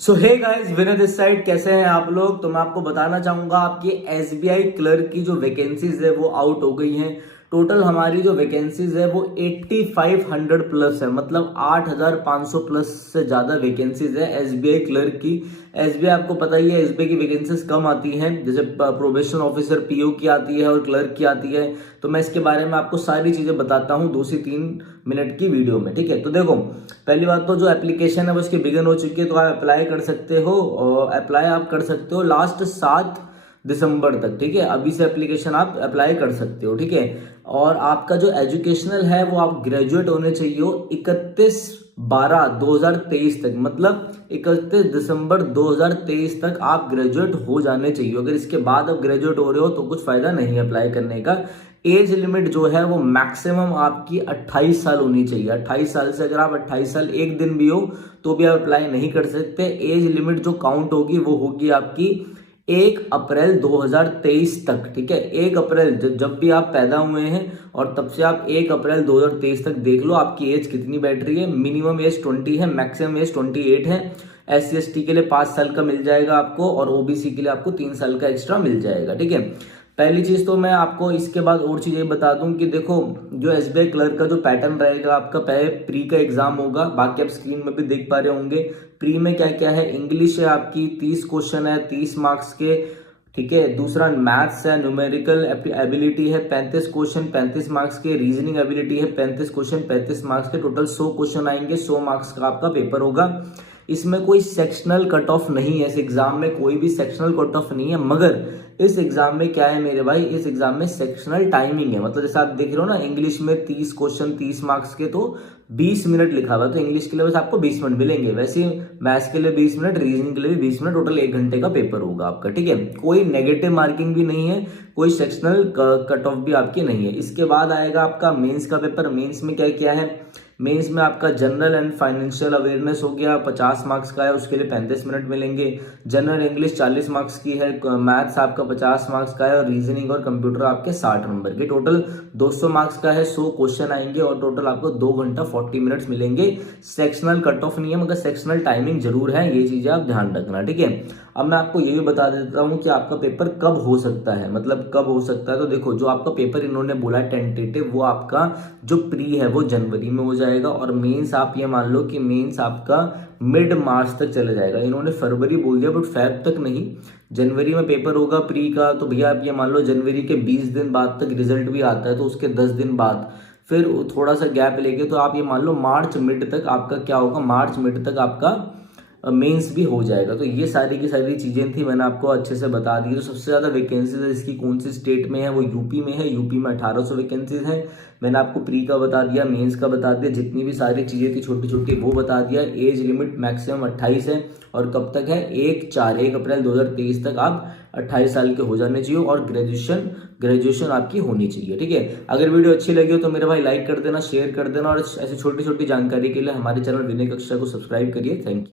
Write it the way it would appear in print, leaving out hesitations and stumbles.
सो hey guys, विनर this side. कैसे हैं आप लोग? तो मैं आपको बताना चाहूंगा, आपकी एसबीआई क्लर्क की जो वैकेंसीज है वो आउट हो गई हैं। टोटल हमारी जो वैकेंसीज है वो 8500 प्लस है, मतलब 8500 प्लस से ज्यादा वैकेंसीज है एसबीआई क्लर्क की। एसबीआई आपको पता ही है, एसबीआई की वैकेंसीज कम आती हैं, जैसे प्रोबेशन ऑफिसर पीओ की आती है और क्लर्क की आती है। तो मैं इसके बारे में आपको सारी चीजें बताता हूँ 2 से 3 मिनट की वीडियो में, ठीक है। तो देखो, पहली बात तो जो एप्लीकेशन है वो इसकी बिगिन हो चुकी है, तो आप अप्लाई कर सकते हो। और अप्लाई आप कर सकते हो लास्ट 7 दिसंबर तक, ठीक है। अभी से एप्लीकेशन आप अप्लाई कर सकते हो, ठीक है। और आपका जो एजुकेशनल है वो आप ग्रेजुएट होने चाहिए हो 31/12/2023 तक, मतलब 31 दिसंबर 2023 तक आप ग्रेजुएट हो जाने चाहिए। अगर इसके बाद आप ग्रेजुएट हो रहे हो तो कुछ फायदा नहीं है अप्लाई करने का। एज लिमिट जो है वो मैक्सिमम आपकी 28 साल होनी चाहिए। 28 साल से, अगर आप 28 साल एक दिन भी हो तो भी आप अप्लाई नहीं कर सकते। एज लिमिट जो काउंट होगी वो होगी आपकी 1 अप्रैल 2023 तक, ठीक है। 1 अप्रैल जब भी आप पैदा हुए हैं और तब से आप 1 अप्रैल 2023 तक देख लो आपकी एज कितनी बैठ रही है। मिनिमम एज 20 है, मैक्सिमम एज 28 है। SC/ST के लिए 5 साल का मिल जाएगा आपको, और ओबीसी के लिए आपको 3 साल का एक्स्ट्रा मिल जाएगा, ठीक है। पहली चीज तो मैं आपको इसके बाद और चीजें बता दूं कि देखो, जो एसबीआई क्लर्क का जो पैटर्न रहेगा, आपका पहले प्री का एग्जाम होगा, बाकी आप स्क्रीन में भी देख पा रहे होंगे। प्री में क्या क्या है, इंग्लिश है आपकी 30 क्वेश्चन है 30 मार्क्स के, ठीक है। दूसरा मैथ्स है, न्यूमेरिकल एबिलिटी है 35 क्वेश्चन 35 मार्क्स के। रीजनिंग एबिलिटी है 35 क्वेश्चन 35 मार्क्स के। टोटल 100 क्वेश्चन आएंगे, 100 मार्क्स का आपका पेपर होगा। इसमें कोई सेक्शनल कट ऑफ नहीं है, इस एग्जाम में कोई भी सेक्शनल कट ऑफ नहीं है। मगर इस एग्जाम में क्या है मेरे भाई, इस एग्जाम में सेक्शनल टाइमिंग है। मतलब जैसे आप देख रहे हो ना, इंग्लिश में 30 क्वेश्चन 30 मार्क्स के, तो 20 मिनट लिखा हुआ है, तो इंग्लिश के लिए बस आपको 20 मिनट मिलेंगे। वैसे मैथ्स के लिए 20 मिनट, रीजनिंग के लिए भी 20 मिनट, टोटल 1 घंटे का पेपर होगा आपका, ठीक है। कोई नेगेटिव मार्किंग भी नहीं है, कोई सेक्शनल कट ऑफ भी आपकी नहीं है। इसके बाद आएगा आपका मेंस का पेपर। मेंस में क्या क्या है, मेंस में आपका जनरल एंड फाइनेंशियल अवेयरनेस हो गया, 50 मार्क्स का है, उसके लिए 35 मिनट मिलेंगे। जनरल इंग्लिश 40 मार्क्स की है, मैथ्स आपका 50 मार्क्स का है, और रीजनिंग और कंप्यूटर आपके 60 नंबर के। टोटल 200 मार्क्स का है, 100 क्वेश्चन आएंगे, और टोटल आपको 2 घंटा 40 मिनट्स मिलेंगे। सेक्शनल कट ऑफ नहीं है, मगर सेक्शनल टाइमिंग जरूर है, ये चीजें आप ध्यान रखना, ठीक है। अब मैं आपको ये भी बता देता हूँ कि आपका पेपर कब हो सकता है, मतलब कब हो सकता है। तो देखो, जो आपका पेपर इन्होंने बोला टेंटेटिव, वो आपका जो प्री है वो जनवरी में हो जाएगा, और मेंस आप ये मान लो कि मेंस आपका मिड मार्च तक चले जाएगा। इन्होंने फरवरी बोल दिया, बट फेब तक नहीं, जनवरी में पेपर होगा प्री का। तो भैया आप ये मान लो जनवरी के 20 दिन बाद तक रिजल्ट भी आता है, तो उसके 10 दिन बाद फिर थोड़ा सा गैप लेके, तो आप ये मान लो मार्च मिड तक आपका क्या होगा, मार्च मिड तक आपका मेंस भी हो जाएगा। तो ये सारी की सारी चीजें थी, मैंने आपको अच्छे से बता दी। तो सबसे ज्यादा वैकेंसीज है इसकी कौन सी स्टेट में है, वो यूपी में है। यूपी में 1800 वैकेंसीज है। मैंने आपको प्री का बता दिया, मेंस का बता दिया, जितनी भी सारी चीजें थी छोटी छोटी वो बता दिया। एज लिमिट मैक्सिमम 28 है, और कब तक है, 1 अप्रैल 2023 तक आप 28 साल के हो जाने चाहिए, और ग्रेजुएशन आपकी होनी चाहिए, ठीक है। अगर वीडियो अच्छी लगी हो तो मेरे भाई लाइक कर देना, शेयर कर देना, और ऐसी छोटी छोटी जानकारी के लिए हमारे चैनल विनय कक्षा को सब्सक्राइब करिए। Thank you.